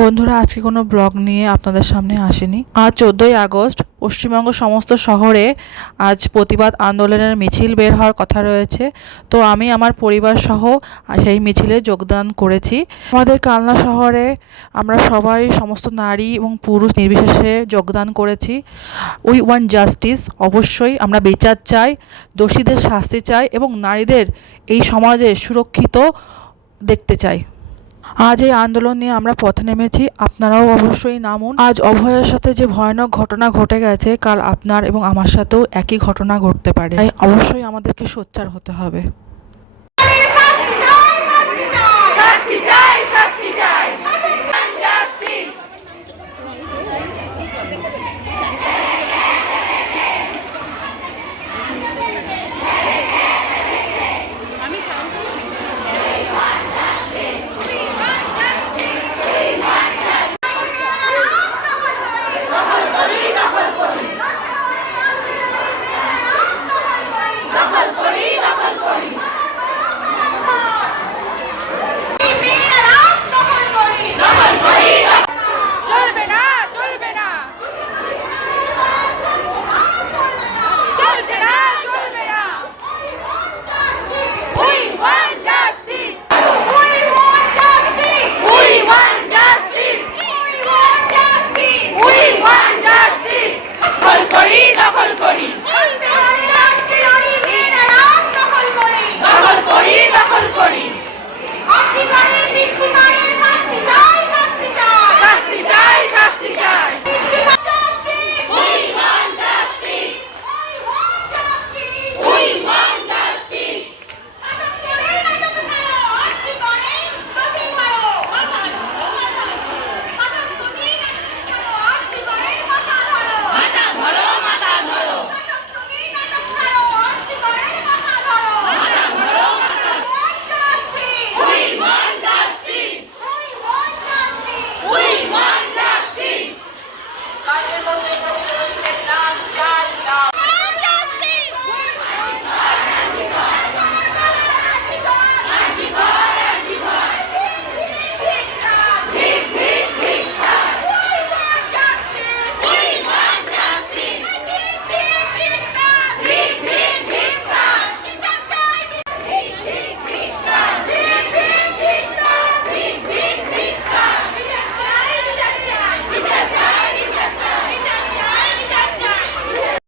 বন্ধুরা, আজকে কোনো ব্লগ নিয়ে আপনাদের সামনে আসেনি। আজ 14ই আগস্ট পশ্চিমবঙ্গ সমস্ত শহরে আজ প্রতিবাদ আন্দোলনের মিছিল বের হওয়ার কথা রয়েছে। তো আমি আমার পরিবার সহ সেই মিছিলে যোগদান করেছি। আমাদের কালনা শহরে আমরা সবাই সমস্ত নারী এবং পুরুষ নির্বিশেষে যোগদান করেছি। উই ওয়ান্ট জাস্টিস, অবশ্যই আমরা বিচার চাই, দোষীদের শাস্তি চাই এবং নারীদের এই সমাজে সুরক্ষিত দেখতে চাই। আজ এই আন্দোলন নিয়ে আমরা পথে নেমেছি, আপনারাও অবশ্যই নামুন। আজ অভয়ের সাথে যে ভয়ানক ঘটনা ঘটে গেছে, কাল আপনার এবং আমার সাথেও একই ঘটনা ঘটতে পারে, তাই অবশ্যই আমাদেরকে সোচ্চার হতে হবে।